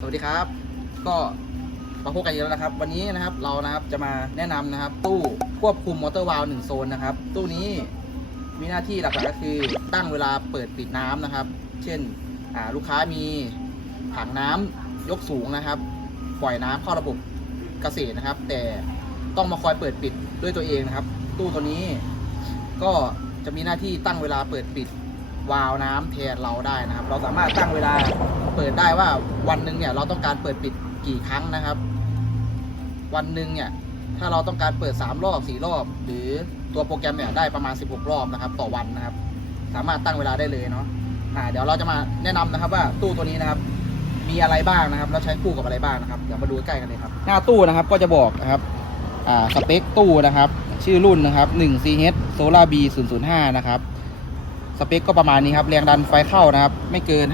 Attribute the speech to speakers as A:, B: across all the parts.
A: สวัสดีครับ ก็มาพบกันอีกแล้วนะครับ วันนี้นะครับเรานะครับจะมาแนะนำนะครับ ตู้ควบคุมมอเตอร์วาล์วหนึ่งโซนนะครับ ตู้นี้มีหน้าที่หลักๆก็คือตั้งเวลาเปิดปิดน้ำนะครับ เช่นอ่าลูกค้ามีถังน้ำยกสูงนะครับ ปล่อยน้ำเข้าระบบเกษตรนะครับ แต่ต้องมาคอยเปิดปิดด้วยตัวเองนะครับ ตู้ตัวนี้ ก็จะมีหน้าที่ตั้งเวลาเปิดปิด วาล์วน้ำแทนเราได้นะครับ เราสามารถตั้งเวลาเปิดได้ว่าวันหนึ่งเนี่ยเราต้องการเปิดปิดกี่ครั้งนะครับ วันหนึ่งเนี่ยถ้าเราต้องการเปิด 3 รอบ 4 รอบ หรือตัวโปรแกรมเนี่ยได้ประมาณ 16 รอบนะครับ ต่อวันนะครับ สามารถตั้งเวลาได้เลยเนาะอ่าเดี๋ยวเราจะมาแนะนำนะครับว่าตู้ตัวนี้นะครับ มีอะไรบ้างนะครับ แล้วใช้คู่กับอะไรบ้างนะครับเดี๋ยวมาดูใกล้กันเลยครับ หน้าตู้นะครับก็จะบอกนะครับอ่าสเปคตู้นะครับ ชื่อรุ่นนะครับ 1CH Solar B 005นะครับ สเปคก็ประมาณนี้ครับแรงดันไฟเข้านะครับ ไม่เกิน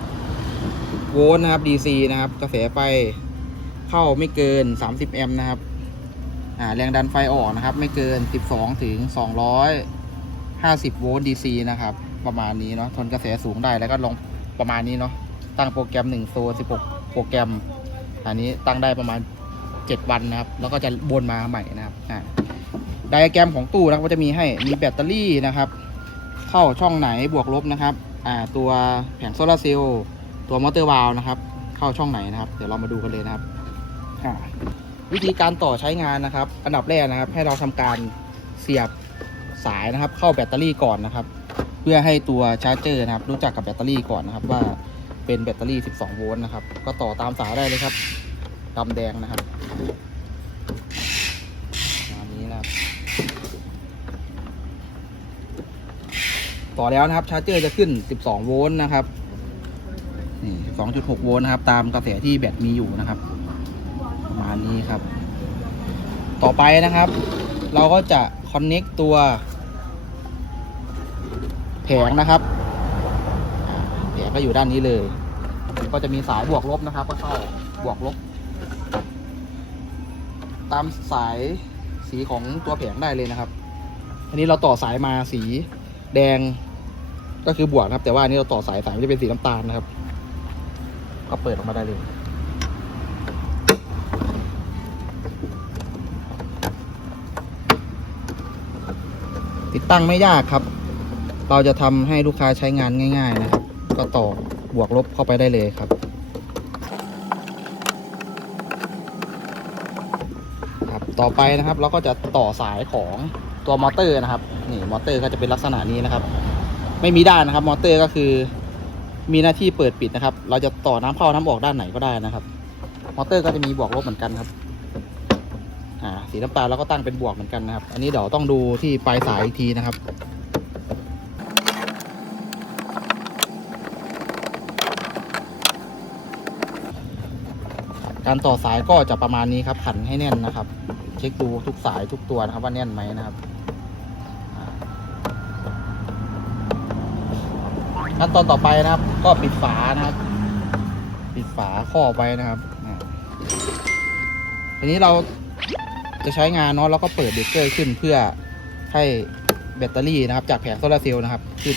A: 50 โวลต์นะครับ DC นะครับ กระแสไฟเข้าไม่เกิน 30 แอมป์นะครับแรงดันไฟออกนะครับ ไม่เกิน 12 ถึง 250 โวลต์ DC นะครับ ประมาณนี้เนาะทนกระแสสูงได้แล้วก็ลงประมาณนี้เนาะตั้งโปรแกรม1โซน16 โปรแกรม อันนี้ตั้งได้ประมาณ 7 วันนะครับ แล้วก็จะบนมาใหม่นะครับไดอะแกรมของตู้นะครับก็จะมีให้มีแบตเตอรี่นะครับ เข้าช่องไหนบวกลบนะครับอ่าตัวแผงโซลาร์เซลล์ตัวมอเตอร์วาล์วนะครับ เข้าช่องไหนนะครับ เดี๋ยวเรามาดูกันเลยนะครับ วิธีการต่อใช้งานนะครับ อันดับแรกนะครับ ให้เราทำการเสียบสายนะครับ เข้าแบตเตอรี่ก่อนนะครับ เพื่อให้ตัวชาร์จเจอร์นะครับ รู้จักกับแบตเตอรี่ก่อนนะครับ ว่าเป็นแบตเตอรี่ 12 โวลต์นะครับ ก็ต่อตามสายได้เลยครับดำแดงนะครับอันนี้นะครับ ต่อแล้วนะครับชาร์จเจอร์จะขึ้น 12 โวลต์นะครับนี่2.6 โวลต์นะครับ ตามกระแสที่แบตมีอยู่นะครับประมาณนี้ครับ ต่อไปนะครับ เราก็จะคอนเน็กตัว แผงนะครับแผงก็อยู่ด้านนี้เลยก็จะมีสายบวกลบนะครับ ก็เข้าบวกลบ ตามสายสีของตัวแผงได้เลยนะครับ อันนี้เราต่อสายมาสีแดง ก็คือบวกนะครับ แต่ว่าอันนี้เราต่อสายสายมันจะเป็นสีน้ำตาลนะครับ ก็เปิดออกมาได้เลยติดตั้งไม่ยากครับ เราจะทำให้ลูกค้าใช้งานง่าย ๆ นะครับ ก็ต่อบวกลบเข้าไปได้เลยครับครับ ต่อไปนะครับเราก็จะต่อสายของตัวมอเตอร์นะครับ นี่มอเตอร์ก็จะเป็นลักษณะนี้นะครับ ไม่มีด้านนะครับ มอเตอร์ก็คือ มีหน้าที่เปิดปิดนะครับ เราจะต่อน้ำเข้าน้ำออกด้านไหนก็ได้นะครับ มอเตอร์ก็จะมีบวกลบเหมือนกันครับอ่าสีน้ำตาลเราก็ตั้งเป็นบวกเหมือนกันนะครับ อันนี้เดี๋ยวต้องดูที่ปลายสายอีกทีนะครับการต่อสายก็จะประมาณนี้ครับขันให้แน่นนะครับ เช็คดูทุกสายทุกตัวนะครับว่าแน่นไหมนะครับ ขั้นตอนต่อไปนะครับ ก็ปิดฝานะครับ ปิดฝาครอไว้นะครับทีนี้เราจะใช้งานเนาะแล้วก็เปิดเบรกเกอร์ขึ้นเพื่อให้แบตเตอรี่นะครับ จากแผงโซลาเซลล์นะครับ ขึ้น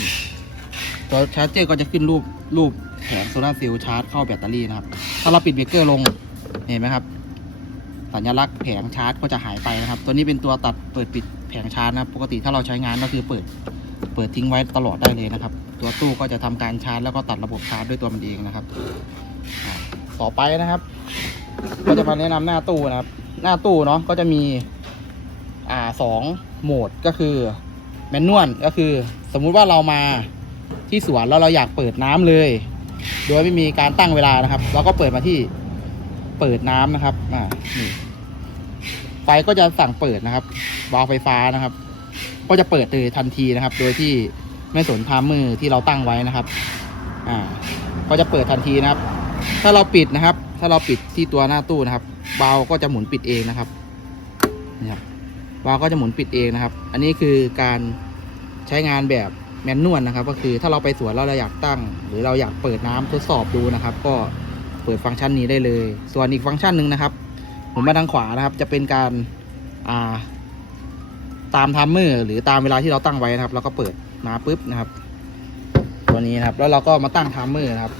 A: ตัวชาร์จเจอร์ก็จะขึ้นรูปรูปแผงโซลาเซลล์ชาร์จเข้าแบตเตอรี่นะครับ ถ้าเราปิดเบรกเกอร์ลงเห็นไหมครับ สัญลักษณ์แผงชาร์จก็จะหายไปนะครับ ตัวนี้เป็นตัวตัดเปิดปิดแผงชาร์จนะปกติถ้าเราใช้งานก็คือเปิดเปิดทิ้งไว้ตลอดได้เลยนะครับ ตัวตู้ก็จะทำการชาร์จแล้วก็ตัดระบบชาร์จด้วยตัวมันเองนะครับ ต่อไปนะครับ ก็จะมาแนะนำหน้าตู้นะครับ หน้าตู้เนาะก็จะมีอ่าสองโหมดก็คือแมนนวลก็คือ สมมุติว่าเรามาที่สวนแล้วเราอยากเปิดน้ำเลย โดยไม่มีการตั้งเวลานะครับเราก็เปิดมาที่เปิดน้ำนะครับอ่านี่ไฟก็จะสั่งเปิดนะครับวาล์วไฟฟ้านะครับ ก็จะเปิดเลยทันทีนะครับ โดยที่ ไม่สนพามือที่เราตั้งไว้นะครับ อ่า ก็จะเปิดทันทีนะครับ ถ้าเราปิดนะครับ ถ้าเราปิดที่ตัวหน้าตู้นะครับวาล์วก็จะหมุนปิดเองนะครับนี่ครับวาล์วก็จะหมุนปิดเองนะครับ อันนี้คือการใช้งานแบบแมนนวลนะครับ ก็คือถ้าเราไปสวนแล้วเราอยากตั้ง หรือเราอยากเปิดน้ำทดสอบดูนะครับ ก็เปิดฟังก์ชันนี้ได้เลย ส่วนอีกฟังก์ชันหนึ่งนะครับหมุนมาทางขวานะครับ จะเป็นการอ่าตามไทม์เมอร์หรือตามเวลาที่เราตั้งไว้นะครับเราก็เปิด มาปุ๊บนะครับ ตัวนี้นะครับ แล้วเราก็มาตั้งไทม์เมอร์นะครับ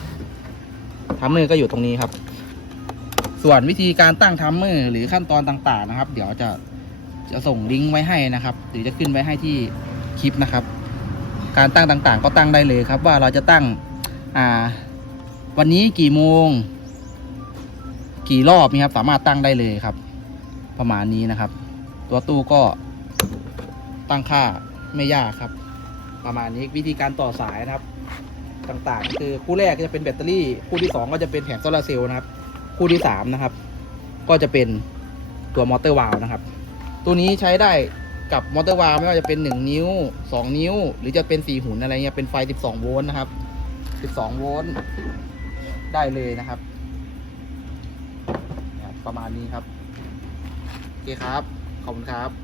A: ททัมเมอร์ก็อยู่ตรงนี้ครับ ส่วนวิธีการตั้งทัมเมอร์หรือขั้นตอนต่างๆนะครับ เดี๋ยวจะจะส่งลิงก์ไว้ให้นะครับ หรือจะขึ้นไว้ให้ที่คลิปนะครับ การตั้งต่างๆ ก็ตั้งได้เลยครับ ว่าเราจะตั้งอ่า วันนี้กี่โมง กี่รอบนี่ครับ สามารถตั้งได้เลยครับ ประมาณนี้นะครับ ตัวตู้ก็ตั้งค่าไม่ยากครับ ประมาณนี้วิธีการต่อสายนะครับ ต่างๆ คือคู่แรกก็จะเป็นแบตเตอรี่ คู่ที่สองก็จะเป็นแผงโซลาร์เซลล์นะครับ คู่ที่สามนะครับ ก็จะเป็นตัวมอเตอร์วาล์วนะครับ ตัวนี้ใช้ได้กับมอเตอร์วาล์วไม่ว่าจะเป็น 1 นิ้ว 2 นิ้ว หรือจะเป็น 4 หุ่นอะไรเงี้ยเป็นไฟ 12 โวลต์นะครับ 12 โวลต์ได้เลยนะครับนะครับประมาณนี้ครับ โอเคครับ ขอบคุณครับ